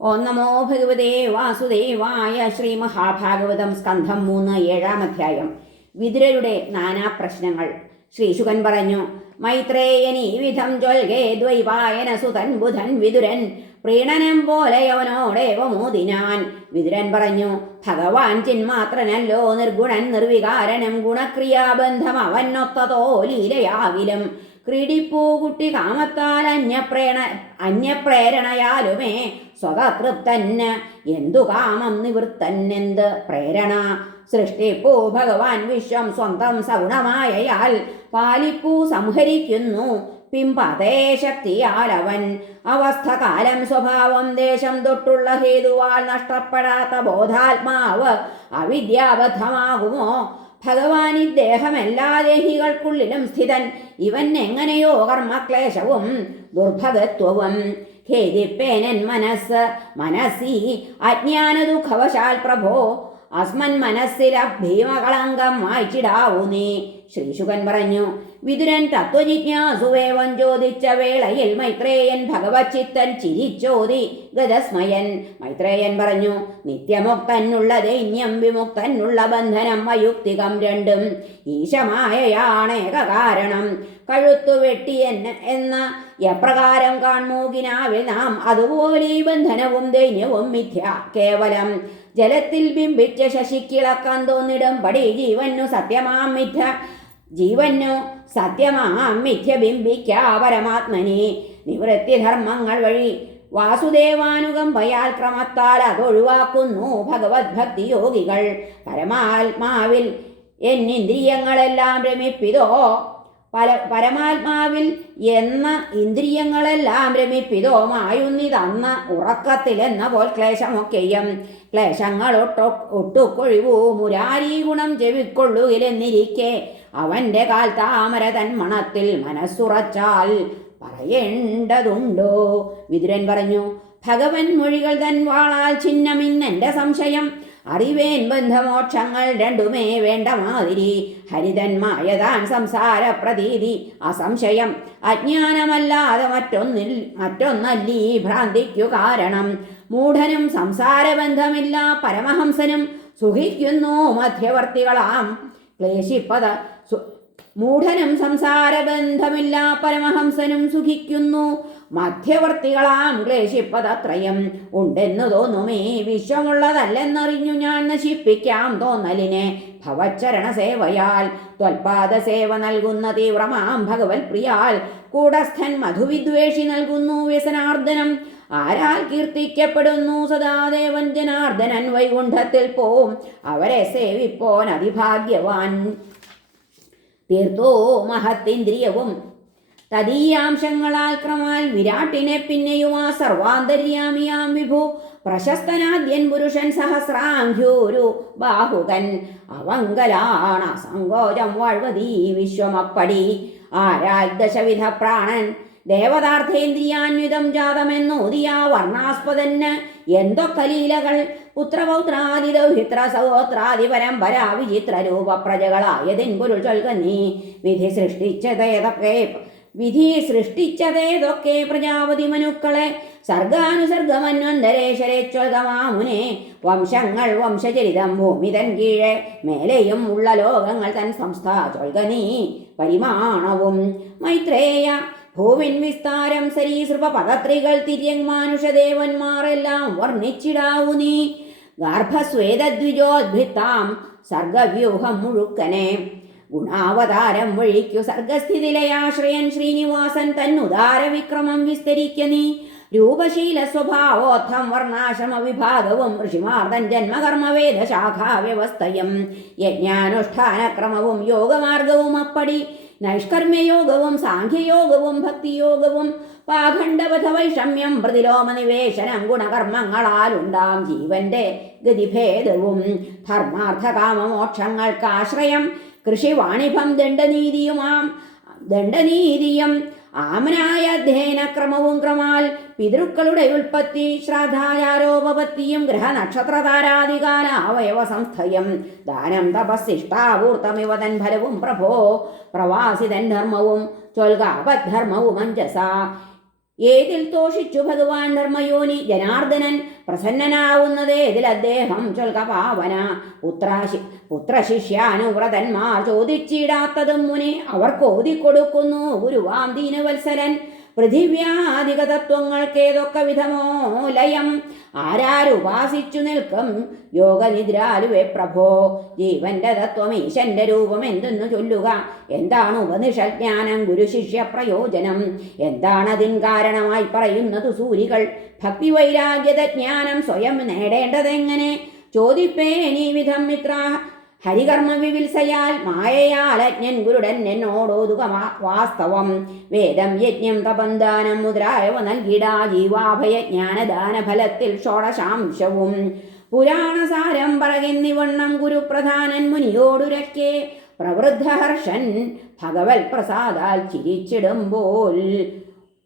ഓം നമോ ഭഗവതേ വാസുദേവായ ശ്രീ മഹാഭാഗവതം സ്കന്ധം മൂന്ന് ഏഴാം അധ്യായം. വിതുരരുടെ നാനാ പ്രശ്നങ്ങൾ. ശ്രീശുകൻ പറഞ്ഞു മൈത്രേയനി വിധം ചൊൽകേ ദ്വൈപായന സുതൻ ബുധൻ വിതുരൻ പ്രീണനം പോലെ അവനോടേവമോദിനാൻ വിതുരൻ പറഞ്ഞു ഭഗവാൻ ചിന്മാത്രനല്ലോ നിർഗുണൻ നിർവികാരനം ഗുണക്രിയാബന്ധം അവനൊത്തതോ ലീലയാകിലും. ക്രീഡിപ്പൂ കുട്ടി കാമത്താൽ അന്യപ്രേണ അന്യപ്രേരണയാലുമേ സ്വതതൃപ്തന് എന്തു കാമം നിവൃത്തന്നെന്ത് പ്രേരണ? സൃഷ്ടിപ്പൂ ഭഗവാൻ വിശ്വം സ്വന്തം സഗുണമായയാൽ പാലിപ്പൂ സംഹരിക്കുന്നു പിമ്പതേ ശക്തിയാൽ അവൻ അവസ്ഥ കാലം സ്വഭാവം ദേശം തൊട്ടുള്ള ഹേതുവാൽ നഷ്ടപ്പെടാത്ത ബോധാത്മാവ് അവിദ്യാബദ്ധമാകുമോ? ഭഗവാൻ ഇദ്ദേഹം എല്ലാ ദേഹികൾക്കുള്ളിലും സ്ഥിതൻ. ഇവൻ എങ്ങനെയോ കർമ്മക്ലേശവും ദുർഭഗത്വവും. ഹേതിപ്പേനൻ മനസ്സ്. മനസ്സി അജ്ഞാന ദുഃഖവശാൽ പ്രഭോ. അസ്മൻ മനസ്സില ഭീമകളങ്കം വായിച്ചിടാവൂ നീ. ശ്രീശുഖൻ പറഞ്ഞു വിതുരൻ തത്വജിജ്ഞാസുവേവം ചോദിച്ച വേളയിൽ മൈത്രേയൻ ഭഗവച്ചിത്തൻ ചിരിച്ചോതി ഗതസ്മയൻ മൈത്രേയൻ പറഞ്ഞു നിത്യമൊക്കന്നുള്ള ദൈന്യം വിമുക്തനുള്ള ബന്ധനം അയുക്തികം രണ്ടും ഈശമായയാണേക കാരണം. കഴുത്തു വെട്ടി എന്ന എന്ന എപ്രകാരം കാൺമൂകിനാവിൽ നാം അതുപോലെ ഈ ബന്ധനവും ദൈന്യവും മിഥ്യ. കേവലം ജലത്തിൽ ബിംബിച്ച ശശിക്കിളക്കാൻ തോന്നിടും പടി ജീവനു സത്യമാം മിഥ്യ. ജീവനു സത്യമാം മിഥ്യബിംബിക്ക പരമാത്മനെ നിവൃത്തിധർമ്മങ്ങൾ വഴി വാസുദേവാനുകമ്പയാൽ ക്രമത്താൽ അതൊഴിവാക്കുന്നു ഭഗവത് ഭക്തി യോഗികൾ. പരമാത്മാവിൽ എന്നിന്ദ്രിയങ്ങളെല്ലാം രമിപ്പിതോ പല പരമാത്മാവിൽ എന്ന ഇന്ദ്രിയങ്ങളെല്ലാം രമിപ്പിതോ മായുന്നിതന്ന ഉറക്കത്തിലെന്ന പോൽ ക്ലേശമൊക്കെയും. ക്ലേശങ്ങൾ ഒട്ടൊ ഒട്ടുക്കൊഴിവൂ മുരാരീ ഗുണം ചെവിക്കൊള്ളുകിലെന്നിരിക്കെ അവന്റെ കാൽ താമര തൻ മണത്തിൽ മനസ്സുറച്ചാൽ പറയേണ്ടതുണ്ടോ? വിതുരൻ പറഞ്ഞു ഭഗവൻ മൊഴികൾ തൻ വാളാൽ ചിഹ്നമിന്നെന്റെ സംശയം. അറിവേൻ ബന്ധമോക്ഷങ്ങൾ രണ്ടുമേ വേണ്ട മാതിരി. ഹരിതന്മായതാൻ സംസാര പ്രതീതി അസംശയം. അജ്ഞാനമല്ലാതെ മറ്റൊന്നിൽ മറ്റൊന്നല്ലീ ഭ്രാന്തിക്കു കാരണം. മൂഢനും സംസാരബന്ധമില്ല പരമഹംസനും സുഖിക്കുന്നു മധ്യവർത്തികളാം. ക്ലേശിപ്പത മൂഢനും സംസാരബന്ധമില്ല പരമഹംസനും സുഖിക്കുന്നു. മധ്യവർത്തികളാം ക്ലേശിപ്പതത്രയം ഉണ്ടെന്നു തോന്നുമേ വിശ്വമുള്ളതല്ലെന്നറിഞ്ഞു ഞാൻ നശിപ്പിക്കാം തോന്നലിനെ. ഭവച്ചരണ സേവയാൽ ത്വൽപാദ സേവ നൽകുന്ന തീവ്രമാം ഭഗവത് പ്രിയാൽ കൂടസ്ഥൻ മധുവിദ്വേഷി നൽകുന്നു വ്യസനാർദ്ദനം. ആരാൽ കീർത്തിക്കപ്പെടുന്നു സദാദേവൻ ജനാർദ്ദനൻ വൈകുണ്ഠത്തിൽ പോവും. അവരെ സേവിപ്പോൻ അതിഭാഗ്യവാൻ. തീർത്തോ മഹത്തിന്ദ്രിയവും. തദീയാംശങ്ങളാൽ ക്രമാൽ വിരാട്ടിനെ പിന്നെയും ആ സർവാന്തര്യാമിയാം വിഭു. പ്രശസ്തനാദ്യൻ പുരുഷൻ സഹസ്രാംഘ്യൂരു ബാഹുകൻ. അവങ്കലാണ് സങ്കോചം വാഴ്വതീ വിശ്വമപ്പടി. ആരാൽ ദശവിധ പ്രാണൻ ദേവതാർത്ഥേന്ദ്രിയാന്വിതം ജാതമെന്നോതിയ വർണാസ്പദന്. എന്തൊക്കെ ലീലകൾ? പുത്രപൗത്രാദി ദൗഹിത്ര സഹോത്രാദി പരമ്പര വിചിത്ര രൂപ പ്രജകളായതിൻ പൊരുൾ ചൊൽക നീ. വിധി സൃഷ്ടിച്ചതേതൊക്കെ വിധി സൃഷ്ടിച്ചതേതൊക്കെ പ്രജാപതി മനുക്കളെ? സർഗാനുസർഗമന്വന്തരേശ്വരെ ചൊൽകമാമുനെ വംശങ്ങൾ വംശചരിതം ഭൂമിതൻ കീഴെ. മേലെയും ഉള്ള ലോകങ്ങൾ തൻ സംസ്ഥ ചൊൽകനീ പരിമാണവും മൈത്രേയ ഭൂവിൻ വിസ്താരം സരീസൃപ പദത്രികൾ തിര്യങ് മാനുഷദേവന്മാരെല്ലാം വർണിച്ചിടാവു നീ. ഗാർഭസ്വേദദ്വിജോദ്ഭിത്താം സർഗവ്യൂഹം മുഴുക്കനെ. ഗുണാവതാരം വഴിക്കു സർഗസ്ഥിതിലയാശ്രയൻ ശ്രീനിവാസൻ തന്നുദാര വിക്രമം വിസ്തരിക്ക നീ. രൂപശീല സ്വഭാവോത്ഥം വർണാശ്രമ വിഭാഗവും ഋഷിമാർദ്ദൻ ജന്മകർമ്മവേദ ശാഖാ വ്യവസ്ഥയും യജ്ഞാനുഷ്ഠാനക്രമവും യോഗമാർഗവും അപ്പടി. നൈഷ്കർമ്മ്യയോഗവും സാഖ്യയോഗവും ഭക്തിയോഗവും പാഖണ്ഡവധ വൈഷമ്യം പ്രതിലോമ നിവേശനം ഗുണകർമ്മങ്ങളാലുണ്ടാം ജീവന്റെ ഗതിഭേദവും. ധർമാർത്ഥകാമോക്ഷങ്ങൾക്കാശ്രയം കൃഷി വാണിഭം ദണ്ഡനീതിയുമാം ദണ്ഡനീതിയും ആമനായ അധ്യയനക്രമവും ക്രമാൽ പിതൃക്കളുടെ ഉൽപ്പത്തി ശ്രാദ്ധാചാരോപപത്തിയും ഗ്രഹനക്ഷത്രതാരാധികാല അവയവ സംസ്ഥയം. ദാനം തപസ്സിഷ്ടാവൂർത്തമിവ തൻ ഫലവും പ്രഭോ പ്രവാസിതൻ ധർമ്മവും അഞ്ജസ. ഏതിൽ തോഷിച്ചു ഭഗവാൻ ധർമ്മയോനി ജനാർദ്ദനൻ പ്രസന്നനാവുന്നതേതിൽ അദ്ദേഹം ചൊൽക പാവന പുത്രാശി പുത്രശിഷ്യാനുവ്രതന്മാർ ചോദിച്ചിടാത്തതും മുനെ അവർക്ക് ഓതിക്കൊടുക്കുന്നു ഗുരുവാം ദീനവത്സരൻ. പൃഥിവ്യാധിക തത്വങ്ങൾക്കേതൊക്കെ വിധമോ ലയം ആരാരുപാസിച്ചു നിൽക്കും? യോഗനിദ്രാലുവേ പ്രഭോ ജീവന്റെ തത്വം ഈശന്റെ രൂപം എന്തെന്നു ചൊല്ലുക. എന്താണ് ഉപനിഷജ്ഞാനം ഗുരുശിഷ്യ പ്രയോജനം? എന്താണതിൻ കാരണമായി പറയുന്നത് സൂരികൾ? ഭക്തി വൈരാഗ്യത ജ്ഞാനം സ്വയം നേടേണ്ടതെങ്ങനെ? ചോദിപ്പേനീ വിധം ഹരികർമ്മ വിവിൽസയാൽ മായയാൽ അജ്ഞൻ ഗുരുടൻ എന്നോടോതുക വാസ്തവം. വേദം യജ്ഞം തപന്ദാനം മുദ്രായവ നൽകിടാ ജീവാഭയ ജ്ഞാനദാന ഫലത്തിൽ ഷോഡശാംശവും. പുരാണസാരം പറകിന്നിവണ്ണം ഗുരുപ്രധാനൻ മുനിയോടുരക്കെ പ്രവൃദ്ധഹർഷൻ ഭഗവത് പ്രസാദാൽ ചിരിച്ചിടുമ്പോൾ